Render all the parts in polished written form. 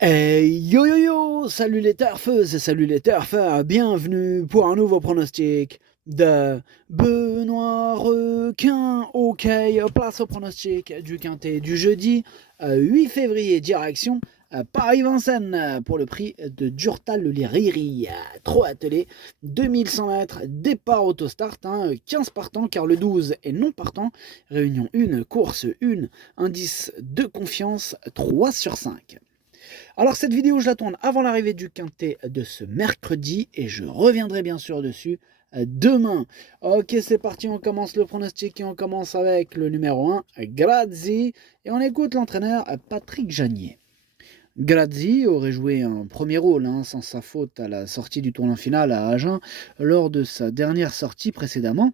Yo yo yo, salut les turfeuses et salut les turfeurs, bienvenue pour un nouveau pronostic de Benoît Requin. Ok, place au pronostic du quintet du jeudi 8 février, direction Paris-Vincennes pour le prix de Durtal-le-Riri. Trop attelé, 2100 mètres, départ autostart, 15 partants car le 12 est non partant. Réunion 1, course 1, indice de confiance 3 sur 5. Alors cette vidéo, je la tourne avant l'arrivée du quintet de ce mercredi et je reviendrai bien sûr dessus demain. Ok, c'est parti, on commence le pronostic et on commence avec le numéro 1, Grazzi, et on écoute l'entraîneur Patrick Janier. Grazzi aurait joué un premier rôle sans sa faute à la sortie du tournoi final à Agen lors de sa dernière sortie précédemment.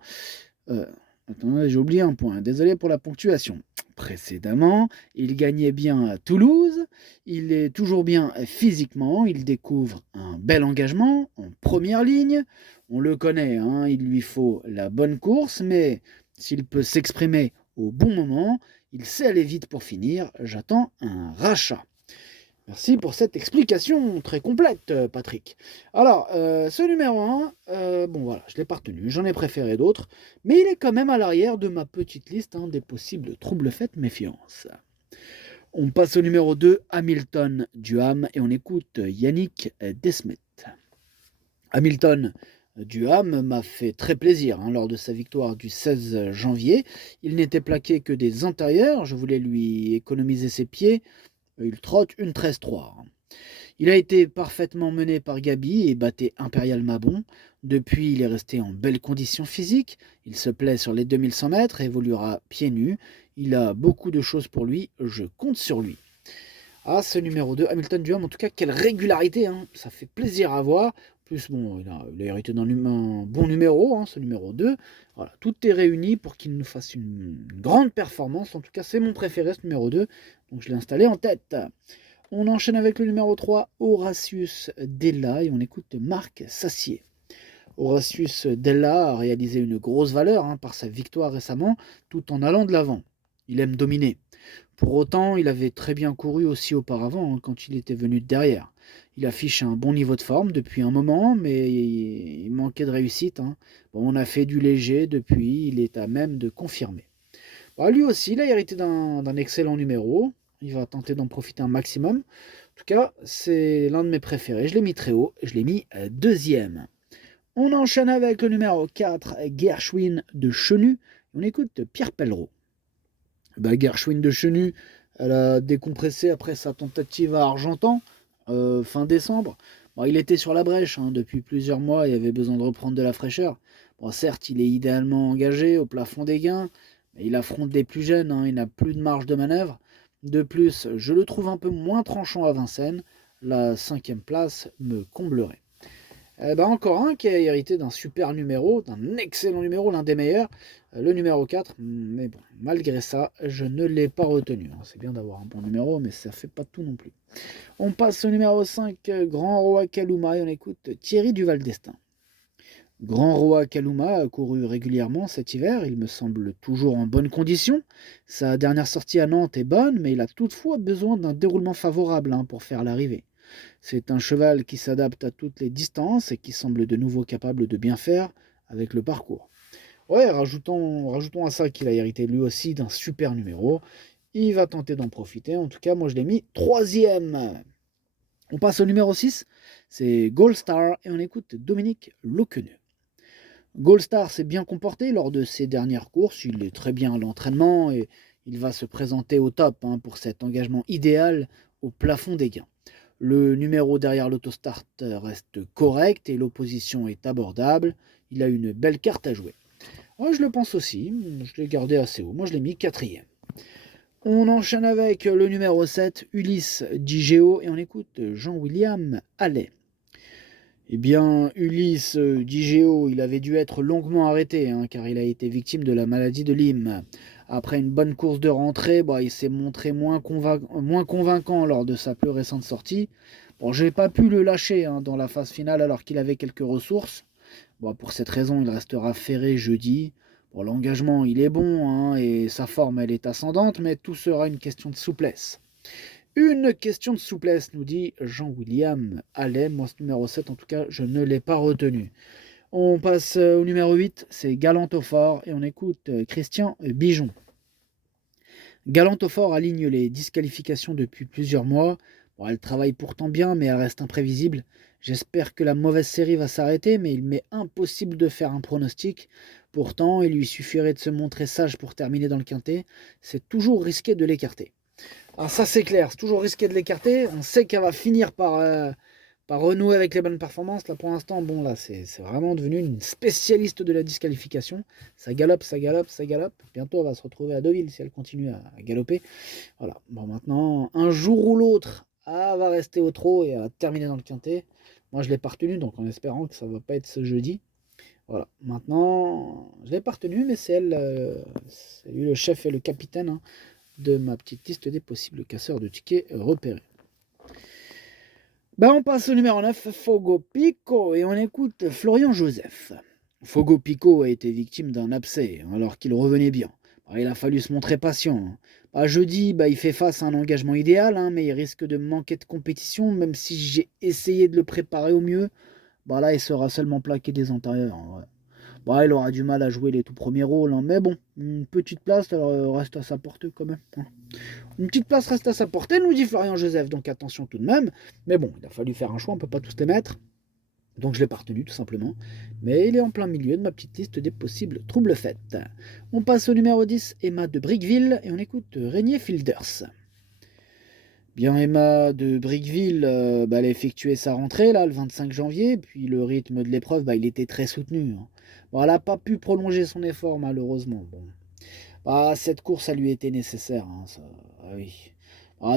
Euh, Attendez, j'ai oublié un point. Désolé pour la ponctuation. Précédemment, il gagnait bien à Toulouse. Il est toujours bien physiquement. Il découvre un bel engagement en première ligne. On le connaît, il lui faut la bonne course, mais s'il peut s'exprimer au bon moment, il sait aller vite pour finir. J'attends un rachat. Merci pour cette explication très complète, Patrick. Alors, ce numéro 1, bon voilà, je ne l'ai pas retenu, j'en ai préféré d'autres, mais il est quand même à l'arrière de ma petite liste des possibles troubles faits méfiance. On passe au numéro 2, Hamilton Duham, et on écoute Yannick Desmet. Hamilton Duham m'a fait très plaisir lors de sa victoire du 16 janvier. Il n'était plaqué que des antérieurs, je voulais lui économiser ses pieds. Il trotte une 13-3. Il a été parfaitement mené par Gabi et battait Impérial Mabon. Depuis, il est resté en belle condition physique. Il se plaît sur les 2100 mètres et évoluera pieds nus. Il a beaucoup de choses pour lui. Je compte sur lui. Ah, ce numéro 2, Hamilton Duham, en tout cas, quelle régularité. Ça fait plaisir à voir. En plus, bon, il a hérité d'un bon numéro, ce numéro 2. Voilà, tout est réuni pour qu'il nous fasse une grande performance. En tout cas, c'est mon préféré, ce numéro 2. Donc, je l'ai installé en tête. On enchaîne avec le numéro 3, Horatius Della, et on écoute Marc Sassier. Horatius Della a réalisé une grosse valeur par sa victoire récemment, tout en allant de l'avant. Il aime dominer. Pour autant, il avait très bien couru aussi auparavant, quand il était venu de derrière. Il affiche un bon niveau de forme depuis un moment, mais il manquait de réussite. Bon, on a fait du léger depuis, il est à même de confirmer. Bah, lui aussi, il a hérité d'un excellent numéro. Il va tenter d'en profiter un maximum. En tout cas, c'est l'un de mes préférés. Je l'ai mis très haut. Je l'ai mis deuxième. On enchaîne avec le numéro 4, Gershwin de Chenu. On écoute Pierre Pellereau. Gershwin de Chenu, elle a décompressé après sa tentative à Argentan, fin décembre. Bon, il était sur la brèche depuis plusieurs mois et avait besoin de reprendre de la fraîcheur. Bon, certes, il est idéalement engagé au plafond des gains, mais il affronte des plus jeunes, il n'a plus de marge de manœuvre. De plus, je le trouve un peu moins tranchant à Vincennes. La 5e place me comblerait. Encore un qui a hérité d'un super numéro, d'un excellent numéro, l'un des meilleurs, le numéro 4. Mais bon, malgré ça, je ne l'ai pas retenu. C'est bien d'avoir un bon numéro, mais ça fait pas tout non plus. On passe au numéro 5, Grand Roi Kaluma, et on écoute Thierry Duval d'Estaing. Grand Roi Kaluma a couru régulièrement cet hiver, il me semble toujours en bonne condition. Sa dernière sortie à Nantes est bonne, mais il a toutefois besoin d'un déroulement favorable pour faire l'arrivée. C'est un cheval qui s'adapte à toutes les distances et qui semble de nouveau capable de bien faire avec le parcours. Ouais, rajoutons à ça qu'il a hérité lui aussi d'un super numéro. Il va tenter d'en profiter. En tout cas, moi je l'ai mis troisième. On passe au numéro 6. C'est Gold Star et on écoute Dominique Loqueneux. Gold Star s'est bien comporté lors de ses dernières courses. Il est très bien à l'entraînement et il va se présenter au top pour cet engagement idéal au plafond des gains. Le numéro derrière l'autostart reste correct et l'opposition est abordable. Il a une belle carte à jouer. Moi, je le pense aussi. Je l'ai gardé assez haut. Moi, je l'ai mis quatrième. On enchaîne avec le numéro 7, Ulysse Digeo, et on écoute Jean-William Allais. Eh bien, Ulysse Digeo, il avait dû être longuement arrêté, car il a été victime de la maladie de Lyme. Après une bonne course de rentrée, il s'est montré moins convaincant lors de sa plus récente sortie. Bon, j'ai pas pu le lâcher dans la phase finale alors qu'il avait quelques ressources. Bon, pour cette raison, il restera ferré jeudi. Bon, l'engagement, il est bon, et sa forme, elle est ascendante, mais tout sera une question de souplesse. Une question de souplesse, nous dit Jean-William Allen. Moi, ce numéro 7, en tout cas, je ne l'ai pas retenu. On passe au numéro 8, c'est Galant au fort, et on écoute Christian Bijon. Galant au fort aligne les disqualifications depuis plusieurs mois. Bon, elle travaille pourtant bien, mais elle reste imprévisible. J'espère que la mauvaise série va s'arrêter, mais il m'est impossible de faire un pronostic. Pourtant, il lui suffirait de se montrer sage pour terminer dans le quintet. C'est toujours risqué de l'écarter. Alors ça c'est clair, c'est toujours risqué de l'écarter. On sait qu'elle va finir par renouer avec les bonnes performances. Là pour l'instant, bon là c'est vraiment devenu une spécialiste de la disqualification. Ça galope, ça galope, ça galope. Bientôt elle va se retrouver à Deauville si elle continue à galoper. Voilà, bon maintenant, un jour ou l'autre, elle va rester au trot et elle va terminer dans le quintet. Moi je l'ai pas retenue, donc en espérant que ça va pas être ce jeudi. Voilà, maintenant, je l'ai pas retenue, mais c'est elle, c'est lui le chef et le capitaine, hein, de ma petite liste des possibles casseurs de tickets repérés. On passe au numéro 9, Fogo Pico, et on écoute Florian Joseph. Fogo Pico a été victime d'un abcès alors qu'il revenait bien. Il a fallu se montrer patient. Jeudi, il fait face à un engagement idéal, mais il risque de manquer de compétition, même si j'ai essayé de le préparer au mieux. Là, il sera seulement plaqué des antérieurs. Il aura du mal à jouer les tout premiers rôles, mais bon, une petite place reste à sa portée quand même. Une petite place reste à sa portée, nous dit Florian Joseph, donc attention tout de même. Mais bon, il a fallu faire un choix, on ne peut pas tous les mettre. Donc je l'ai pas retenu tout simplement. Mais il est en plein milieu de ma petite liste des possibles troubles faites. On passe au numéro 10, Emma de Briqueville, et on écoute Régnier Fielders. Bien, Emma de Briqueville, elle a effectué sa rentrée là, le 25 janvier, puis le rythme de l'épreuve, il était très soutenu. Elle n'a pas pu prolonger son effort malheureusement. Cette course, ça lui était nécessaire. Oui.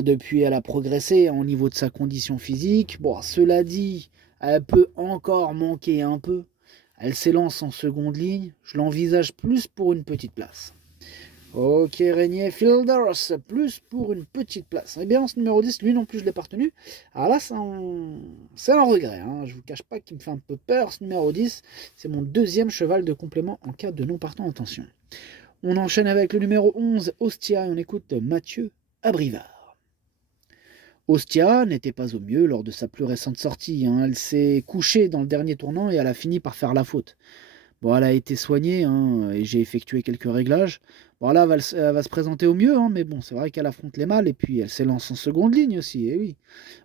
Depuis, elle a progressé au niveau de sa condition physique. Cela dit, elle peut encore manquer un peu. Elle s'élance en seconde ligne. Je l'envisage plus pour une petite place. Ok, Régnier Fielders, plus pour une petite place. Eh bien, ce numéro 10, lui non plus, je ne l'ai pas retenu. Alors là, c'est un regret. Je ne vous cache pas qu'il me fait un peu peur, ce numéro 10. C'est mon deuxième cheval de complément en cas de non partant. Attention. On enchaîne avec le numéro 11, Ostia, et on écoute Mathieu Abrivard. Ostia n'était pas au mieux lors de sa plus récente sortie. Elle s'est couchée dans le dernier tournant et elle a fini par faire la faute. Elle a été soignée et j'ai effectué quelques réglages. Là, elle va se présenter au mieux, mais bon, c'est vrai qu'elle affronte les mâles et puis elle s'élance en seconde ligne aussi, et oui.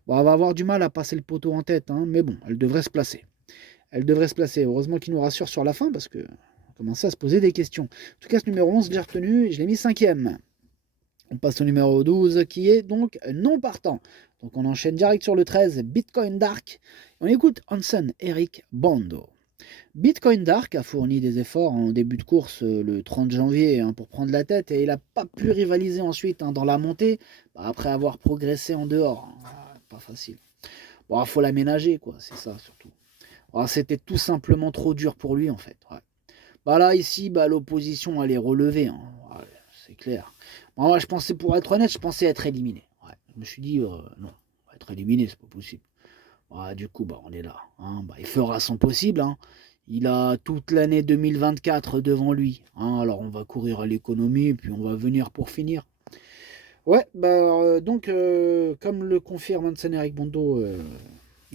Elle va avoir du mal à passer le poteau en tête, mais bon, elle devrait se placer. Heureusement qu'il nous rassure sur la fin parce que on commençait à se poser des questions. En tout cas, ce numéro 11, je l'ai retenu et je l'ai mis 5e. On passe au numéro 12 qui est donc non partant. Donc on enchaîne direct sur le 13, Bitcoin Dark. On écoute Hansen Eric Bando. Bitcoin Dark a fourni des efforts en début de course le 30 janvier pour prendre la tête et il n'a pas pu rivaliser ensuite dans la montée après avoir progressé en dehors. Pas facile. Il faut l'aménager, quoi, c'est ça surtout. C'était tout simplement trop dur pour lui en fait. Là ici, l'opposition elle est relevée, c'est clair. Moi je pensais, pour être honnête, je pensais être éliminé. Je me suis dit non, être éliminé c'est pas possible. Du coup on est là. Il fera son possible. Il a toute l'année 2024 devant lui. Alors on va courir à l'économie puis on va venir pour finir. Donc comme le confirme Hansen Eric Bondo,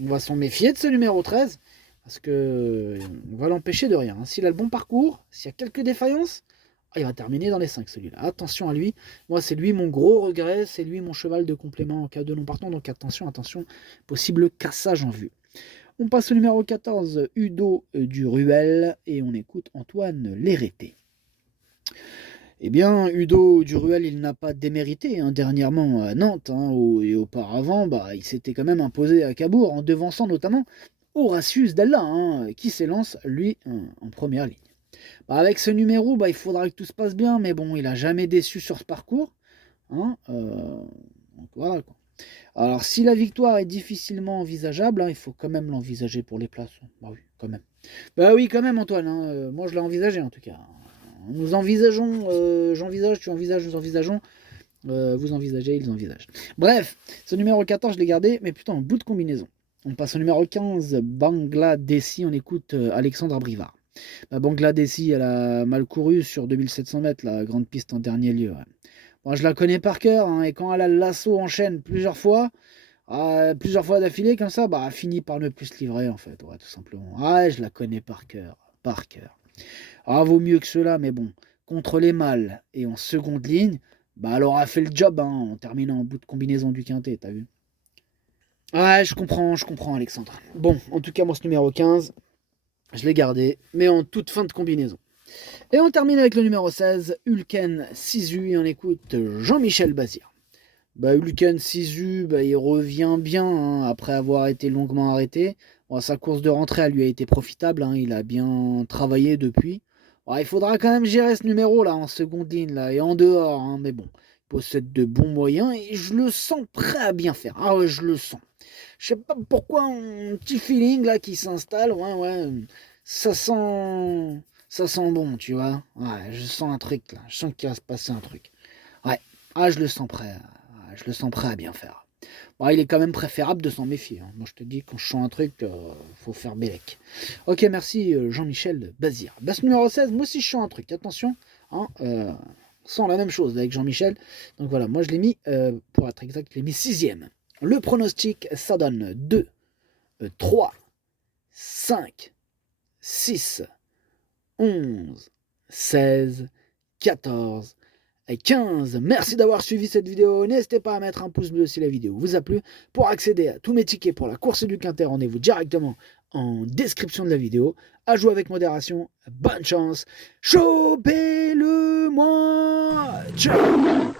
on va s'en méfier de ce numéro 13. Parce que on va l'empêcher de rien. S'il a le bon parcours, s'il y a quelques défaillances, il va terminer dans les 5 celui-là. Attention à lui. Moi, c'est lui mon gros regret. C'est lui mon cheval de complément en cas de non partant. Donc attention, possible cassage en vue. On passe au numéro 14, Udo du Ruel. Et on écoute Antoine Lérété. Eh bien, Udo du Ruel, il n'a pas démérité dernièrement à Nantes. Et auparavant, il s'était quand même imposé à Cabourg en devançant notamment Horatius Dalla, qui s'élance, lui, en première ligne. Avec ce numéro, il faudra que tout se passe bien, mais bon, il n'a jamais déçu sur ce parcours. Donc voilà, quoi. Alors, si la victoire est difficilement envisageable, il faut quand même l'envisager pour les places. Oui, quand même. Oui, quand même, Antoine. Moi, je l'ai envisagé, en tout cas. Nous envisageons, j'envisage, tu envisages, nous envisageons. Vous envisagez, ils envisagent. Bref, ce numéro 14, je l'ai gardé, mais plutôt en bout de combinaison. On passe au numéro 15, Bangladeshi, on écoute Alexandre Abrivard. Bangladeshi, elle a mal couru sur 2700 mètres, la grande piste en dernier lieu. Bon, je la connais par cœur, hein, et quand elle a le lasso en chaîne plusieurs fois d'affilée comme ça, bah, elle finit par ne plus se livrer, en fait, ouais, tout simplement. Ah, je la connais par cœur, par cœur. Ah, vaut mieux que cela, mais bon, contre les mâles et en seconde ligne, bah, elle aura fait le job, hein, en terminant en bout de combinaison du quintet, t'as vu? Ouais, je comprends, Alexandre. Bon, en tout cas, moi, ce numéro 15, je l'ai gardé, mais en toute fin de combinaison. Et on termine avec le numéro 16, Hulken Sisu, et on écoute Jean-Michel Bazir. Bah, Hulken Sisu, bah, il revient bien, hein, après avoir été longuement arrêté. Bon, sa course de rentrée, elle lui a été profitable, hein, il a bien travaillé depuis. Bon, il faudra quand même gérer ce numéro là en seconde ligne là, et en dehors, hein, mais bon, il possède de bons moyens et je le sens prêt à bien faire. Ah ouais, je le sens. Je sais pas pourquoi, un petit feeling là qui s'installe, ouais, ouais, ça sent, ça sent bon, tu vois. Ouais, je sens un truc là, je sens qu'il va se passer un truc. Ouais, ah, je le sens prêt, je le sens prêt à bien faire. Bon, il est quand même préférable de s'en méfier, hein. Moi je te dis, quand je sens un truc, faut faire bélec. Ok, merci Jean-Michel Bazir. Bah, ce numéro 16, moi aussi je sens un truc, attention, hein, sent la même chose avec Jean-Michel. Donc voilà, moi je l'ai mis, pour être exact, je l'ai mis sixième. Le pronostic, ça donne 2, 3, 5, 6, 11, 16, 14 et 15. Merci d'avoir suivi cette vidéo. N'hésitez pas à mettre un pouce bleu si la vidéo vous a plu. Pour accéder à tous mes tickets pour la course du Quintet, rendez-vous directement en description de la vidéo. À jouer avec modération. Bonne chance. Chopez-le moi. Ciao.